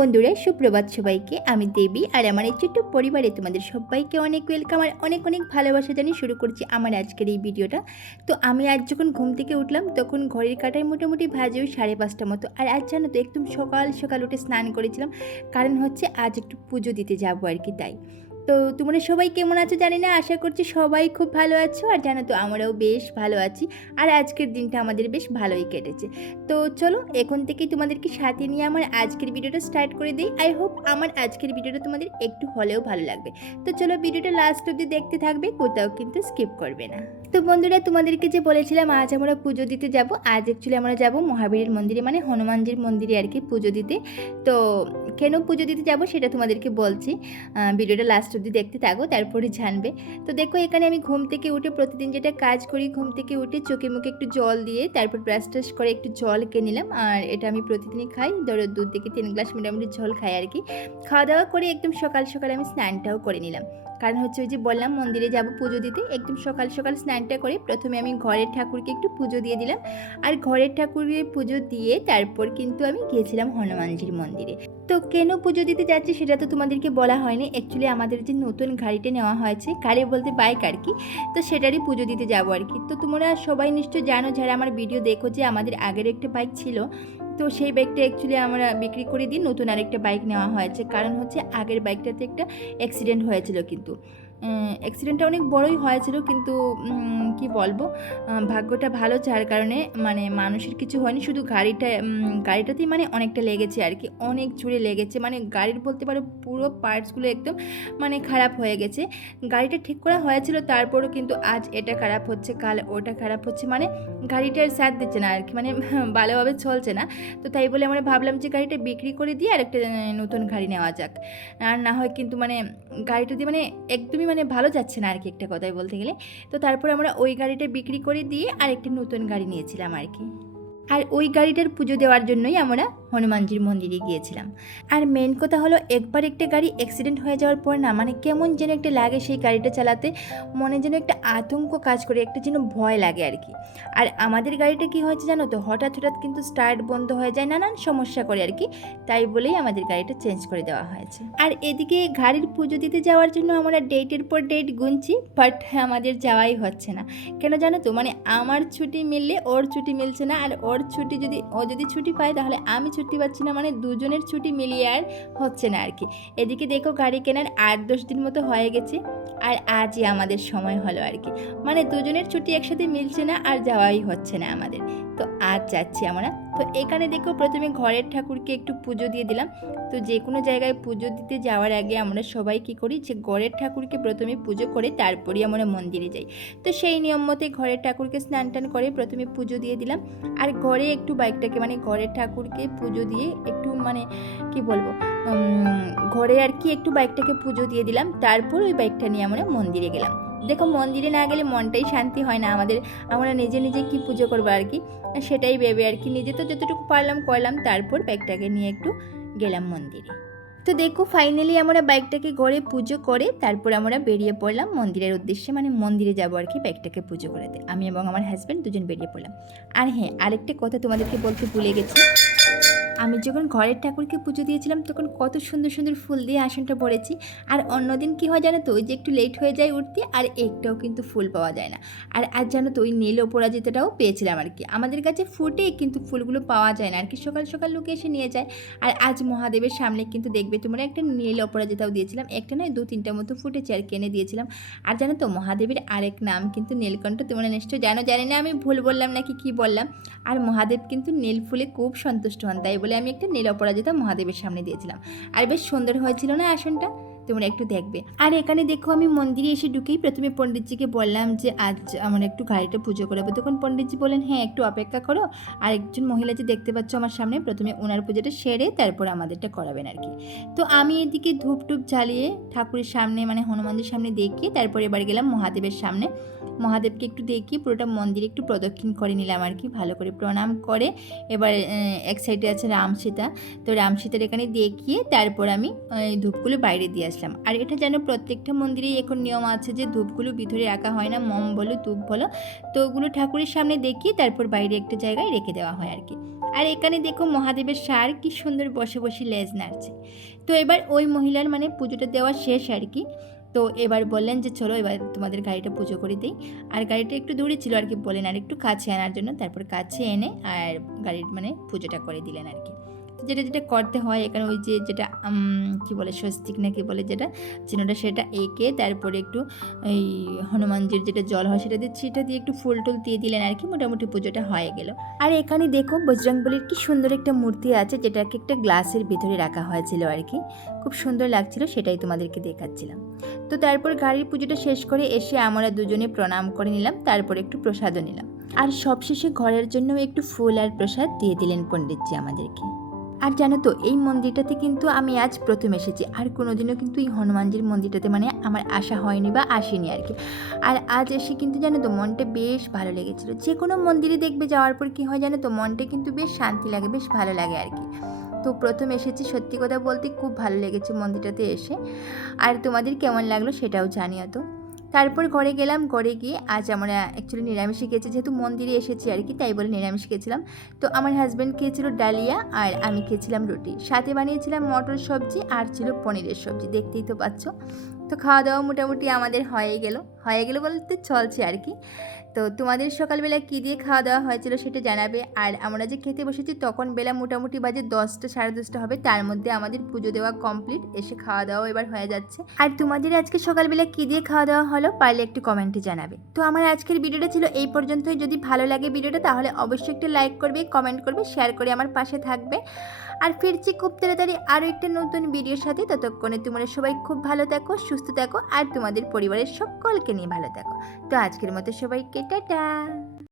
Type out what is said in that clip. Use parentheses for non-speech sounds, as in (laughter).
বন্ধুরা, সুপ্রভাত সবাইকে। আমি দেবী আর আমার এই ছোট্ট পরিবারে তোমাদের সবাইকে অনেক ওয়েলকাম আর অনেক অনেক ভালোবাসা জানিয়ে শুরু করছি আমার আজকের এই ভিডিওটা। তো আমি আজ যখন ঘুম থেকে উঠলাম, তখন ঘড়ির কাটায় মোটামুটি ভাজে ওই সাড়ে পাঁচটা মতো। আর আজ জানো তো, একদম সকাল সকাল উঠে স্নান করেছিলাম। কারণ হচ্ছে আজ একটু পুজো দিতে যাব আর কি তাই। তো তোমরা সবাই কেমন আছো জানি না, আশা করছি সবাই খুব ভালো আছো। আর জানো তো আমরাও বেশ ভালো আছি। আর আজকের দিনটা আমাদের বেশ ভালোই কেটেছে। তো চলো, এখন থেকেই তোমাদেরকে সাথে নিয়ে আমার আজকের ভিডিওটা স্টার্ট করে দিই। আই হোপ আমার আজকের ভিডিওটা তোমাদের একটু হলেও ভালো লাগবে। তো চলো, ভিডিওটা লাস্ট অব্দি দেখতে থাকবে, কোথাও কিন্তু স্কিপ করবে না। তো বন্ধুরা, তোমাদেরকে যে বলেছিলাম, আজ আমরা পুজো দিতে যাব। আজ অ্যাকচুয়ালি আমরা যাব মহাবীরের মন্দিরে মানে হনুমানজির মন্দিরে আর কি পুজো দিতে। তো কেন পুজো দিতে যাব সেটা তোমাদেরকে বলছি। ভিডিওটা লাস্ট অব্দি দেখতে থাকো, তারপরে জানবে। তো দেখো, এখানে আমি ঘুম থেকে উঠে প্রতিদিন যেটা কাজ করি, ঘুম থেকে উঠে চোখে মুখে একটু জল দিয়ে, তারপর ব্রাশ টাশ করে একটু জল খেয়ে নিলাম। আর এটা আমি প্রতিদিনই খাই। ধরো, দুধ থেকে তিন গ্লাস মোটামুটি জল খাই আর কি। খাওয়া দাওয়া করে একদম সকাল সকাল আমি স্নানটাও করে নিলাম। কারণ হচ্ছে ওই যে বললাম মন্দিরে যাব পুজো দিতে একদম সকাল সকাল স্নানটা করে প্রথমে আমি ঘরের ঠাকুরকে একটু পুজো দিয়ে দিলাম। আর ঘরের ঠাকুরকে পুজো দিয়ে তারপর কিন্তু আমি গিয়েছিলাম হনুমানজির মন্দিরে। তো কেন পুজো দিতে যাচ্ছি সেটা তো তোমাদেরকে বলা হয়নি। অ্যাকচুয়ালি আমাদের যে নতুন গাড়িটা নেওয়া হয়েছে, গাড়ি বলতে বাইক আর কি, তো সেটারই পুজো দিতে যাব আর কি। তো তোমরা সবাই নিশ্চয় জানো, যারা আমার ভিডিও দেখো যে আমাদের আগের একটা বাইক ছিল তো সেই বাইকটা অ্যাকচুয়ালি আমরা বিক্রি করে দিই। নতুন আরেকটা বাইক নেওয়া হয়েছে। কারণ হচ্ছে আগের বাইকটাতে একটা অ্যাক্সিডেন্ট হয়েছিল কিন্তু। অ্যাক্সিডেন্টটা অনেক বড়ই হয়েছিল, কিন্তু কি বলব ভাগ্যটা ভালো যার কারণে মানে মানুষের কিছু হয়নি, শুধু গাড়িটা গাড়িটাতেই মানে অনেকটা লেগেছে আর কি, অনেক জুড়ে লেগেছে মানে গাড়ির বলতে পারো পুরো পার্টসগুলো একদম মানে খারাপ হয়ে গেছে। গাড়িটা ঠিক করা হয়েছিল, তারপরও কিন্তু আজ এটা খারাপ হচ্ছে, কাল ওটা খারাপ হচ্ছে মানে গাড়িটার সাথ দিচ্ছে না আর কি মানে (laughs) ভালোভাবে চলছে না। তো তাই বলে আমরা ভাবলাম যে গাড়িটা বিক্রি করে দিয়ে আর একটা নতুন গাড়ি নেওয়া যাক। আর না হয় কিন্তু মানে গাড়িটা দিয়ে মানে একদমই মানে ভালো যাচ্ছে না আর কি একটা কথাই বলতে গেলে। তো তারপর আমরা ওই গাড়িটা বিক্রি করে দিয়ে আর একটি নতুন গাড়ি নিয়েছিলাম আর কি আর ওই গাড়িটার পুজো দেওয়ার জন্যই আমরা হনুমানজির মন্দিরে গিয়েছিলাম। আর মেন কথা হলো, একবার একটা গাড়ি অ্যাক্সিডেন্ট হয়ে যাওয়ার পর না মানে কেমন যেন একটা লাগে সেই গাড়িটা চালাতে, মনে যেন একটা আতঙ্ক কাজ করে, একটা যেন ভয় লাগে আর কি। আর আমাদের গাড়িটা কি হয়েছে জানো তো, হঠাৎ হঠাৎ কিন্তু স্টার্ট বন্ধ হয়ে যায়, নানান সমস্যা করে আর কি। তাই বলেই আমাদের গাড়িটা চেঞ্জ করে দেওয়া হয়েছে। আর এদিকে গাড়ির পুজো দিতে যাওয়ার জন্য আমরা ডেটের পর ডেট গুনছি বাট আমাদের যাওয়াই হচ্ছে না। কেন জানো তো মানে আমার ছুটি মিললে ওর ছুটি মিলছে না, আর ওর ছুটি যদি, ও যদি ছুটি পায় তাহলে আমি ছুটি পাচ্ছি না মানে দুজনের ছুটি মিলিয়ে আর হচ্ছে না আর কি। এদিকে দেখো গাড়ি কেনার আট দশ দিন মতো হয়ে গেছে আর আজই আমাদের সময় হলো আর কি। মানে দুজনের ছুটি একসাথে মিলছে না আর যাওয়াই হচ্ছে না আমাদের। তো আজ যাচ্ছি আমরা। তো এখানে দেখো প্রথমে ঘরের ঠাকুরকে একটু পুজো দিয়ে দিলাম। তো যে কোনো জায়গায় পুজো দিতে যাওয়ার আগে আমরা সবাই কী করি যে ঘরের ঠাকুরকে প্রথমে পুজো করে তারপরেই আমরা মন্দিরে যাই। তো সেই নিয়ম মতে ঘরের ঠাকুরকে স্নান টান করে প্রথমে পুজো দিয়ে দিলাম। আর ঘরে একটু বাইকটাকে মানে ঘরের ঠাকুরকে পুজো দিয়ে একটু মানে কি বলব ঘরে আর কি একটু বাইকটাকে পুজো দিয়ে দিলাম। তারপর ওই বাইকটা নিয়ে আমরা মন্দিরে গেলাম। দেখো মন্দিরে না গেলে মনটাই শান্তি হয় না আমাদের। আমরা নিজে নিজে কি পুজো করব আর কি? সেটাই ভেবে আর কি। নিজে তো যতটুকু পারলাম করলাম, তারপর ব্যাগটাকে নিয়ে একটু গেলাম মন্দিরে। তো দেখো ফাইনালি আমরা বাইকটাকে ঘরে পুজো করে তারপর আমরা বেরিয়ে পড়লাম মন্দিরের উদ্দেশ্যে। মানে মন্দিরে যাব আর কি বাইকটাকে পুজো করাতে আমি এবং আমার হাজব্যান্ড দুজন বেরিয়ে পড়লাম। আর হ্যাঁ আরেকটা কথা তোমাদেরকে বলতে ভুলে গেছি। আমি যখন ঘরের ঠাকুরকে পুজো দিয়েছিলাম, তখন কত সুন্দর সুন্দর ফুল দিয়ে আসনটা পড়েছি আর অন্যদিন কী হয় জানো তো, ওই যে একটু লেট হয়ে যায় উঠতে, আর একটাও কিন্তু ফুল পাওয়া যায় না। আর আজ জানো তো, ওই নীল অপরাজিতাটাও পেয়েছিলাম আর কি। আমাদের কাছে ফুটে কিন্তু ফুলগুলো পাওয়া যায় না, আর কি সকাল সকাল লোকে এসে নিয়ে যায়। আর আজ মহাদেবের সামনে কিন্তু দেখবে, তোমরা একটা নীল অপরাজিতাও দিয়েছিলাম, একটা নয়, দু তিনটা মতো ফুটেছে আর কিনে দিয়েছিলাম। আর জানো তো, মহাদেবের আরেক নাম কিন্তু নীলকণ্ঠ, তোমরা নিশ্চয় জানো, জানি না আমি ভুল বললাম নাকি কি বললাম। আর মহাদেব কিন্তু নীল ফুলে খুব সন্তুষ্ট হন, তাই বলে আমি একটা নীল অপরাজিতা মহাদেবের সামনে দিয়েছিলাম। আর বেশ সুন্দর হয়েছিল না আসনটা? তোমরা একটু দেখবে। আর এখানে দেখো আমি মন্দিরে এসে ঢুকেই প্রথমে পণ্ডিতজিকে বললাম যে, আজ আমার একটু গাড়িটা পুজো করাবো। তখন পণ্ডিতজি বলেন হ্যাঁ একটু অপেক্ষা করো। আর একজন মহিলা যে দেখতে পাচ্ছ আমার সামনে, প্রথমে ওনার পুজোটা সেরে তারপর আমাদেরটা করাবেন আর কি তো আমি এদিকে ধূপ টুপ জ্বালিয়ে ঠাকুরের সামনে মানে হনুমানদের সামনে দেখিয়ে তারপর এবার গেলাম মহাদেবের সামনে। মহাদেবকে একটু দেখিয়ে পুরোটা মন্দিরে একটু প্রদক্ষিণ করে নিলাম আর কি ভালো করে প্রণাম করে। এবার এক সাইডে আছে রাম সীতা তো রাম সীতার এখানে দেখিয়ে তারপর আমি ধূপগুলো বাইরে দিয়ে আসলাম। আর এটা যেন প্রত্যেকটা মন্দিরেই এখন নিয়ম আছে যে ধূপগুলো ভিতরে রাখা হয় না, মম বলো, ধূপ বলো। তো ওগুলো ঠাকুরের সামনে দেখিয়ে তারপর বাইরে একটা জায়গায় রেখে দেওয়া হয় আর কি। আর এখানে দেখো মহাদেবের সার কি সুন্দর বসে বসে লেজ নাড়ছে। তো এবার ওই মহিলার মানে পুজোটা দেওয়া শেষ আর কি। তো এবার বললেন যে চলো এবার তোমাদের গাড়িটা পুজো করে দিই। আর গাড়িটা একটু দূরে ছিল আর কি বলেন আর একটু কাছে আনার জন্য তারপর কাছে এনে আর গাড়ির মানে পুজোটা করে দিলেন আর কি। যেটা যেটা করতে হয় এখানে ওই যে, যেটা কি বলে, স্বস্তিক না কি বলে যেটা, চিহ্নটা সেটা এঁকে তারপরে একটু এই হনুমানজির যেটা জল হয় সেটা দিয়ে সেটা দিয়ে একটু ফুল টুল দিয়ে দিলেন আর কি, মোটামুটি পুজোটা হয়ে গেল। আর এখানে দেখো বজরংবলির কি সুন্দর একটা মূর্তি আছে, যেটাকে একটা গ্লাসের ভিতরে রাখা হয়েছিল আর কি। খুব সুন্দর লাগছিল, সেটাই তোমাদেরকে দেখাচ্ছিলাম। তো তারপর গাড়ির পুজোটা শেষ করে এসে আমরা দুজনে প্রণাম করে নিলাম, তারপর একটু প্রসাদও নিলাম। আর সবশেষে ঘরের জন্য একটু ফুল আর প্রসাদ দিয়ে দিলেন পণ্ডিতজি আমাদেরকে। আর জানো তো, এই মন্দিরটাতে কিন্তু আমি আজ প্রথম এসেছি। আর কোনোদিনও কিন্তু এই হনুমানজির মন্দিরটাতে মানে আমার আশা হয়নি বা আসেনি আর কি। আর আজ এসে কিন্তু জানো তো, মনটা বেশ ভালো লেগেছিল। যে কোনো মন্দিরে দেখবে যাওয়ার পর কী হয় জানো তো, মনটা কিন্তু বেশ শান্তি লাগে, বেশ ভালো লাগে আর কি। তো প্রথম এসেছি সত্যি কথা বলতে, খুব ভালো লেগেছে মন্দিরটাতে এসে। আর তোমাদের কেমন লাগল সেটাও জানিও তো। তারপর ঘরে গেলাম, ঘরে গিয়ে আজ আমরা অ্যাকচুয়ালি নিরামিষে খেয়েছি। যেহেতু মন্দিরে এসেছি আর কি, তাই বলে নিরামিষ খেয়েছিলাম। তো আমার হাজব্যান্ড খেয়েছিল ডালিয়া আর আমি খেয়েছিলাম রুটি। সাথে বানিয়েছিলাম মটর সবজি আর ছিল পনিরের সবজি, দেখতেই তো পাচ্ছ। তো খাওয়া দাওয়া মোটামুটি আমাদের হয়ে গেল। হয়ে গেল বলতে চলছে আর কি। তো তোমাদের সকালবেলা কী দিয়ে খাওয়া দাওয়া হয়েছিল সেটা জানাবে। আর আমরা যে খেতে বসেছি তখন বেলা মোটামুটি বাজে দশটা, সাড়ে দশটা হবে। তার মধ্যে আমাদের পুজো দেওয়া কমপ্লিট এসে খাওয়া দাওয়া এবার হয়ে যাচ্ছে। আর তোমাদের আজকে সকালবেলা কী দিয়ে খাওয়া দাওয়া হলো পারলে একটু কমেন্টে জানাবে। তো আমার আজকের ভিডিওটা ছিল এই পর্যন্তই। যদি ভালো লাগে ভিডিওটা তাহলে অবশ্যই একটু লাইক করবে কমেন্ট করবে শেয়ার করে আমার পাশে থাকবে। আর ফিরছি খুব তাড়াতাড়ি আরও একটা নতুন ভিডিওর সাথে। ততক্ষণে তোমরা সবাই খুব ভালো থাকো, সুস্থ থাকো, আর তোমাদের পরিবারের সকলকে নিয়ে ভালো থাকো। তো আজকের মতো সবাইকে টাটা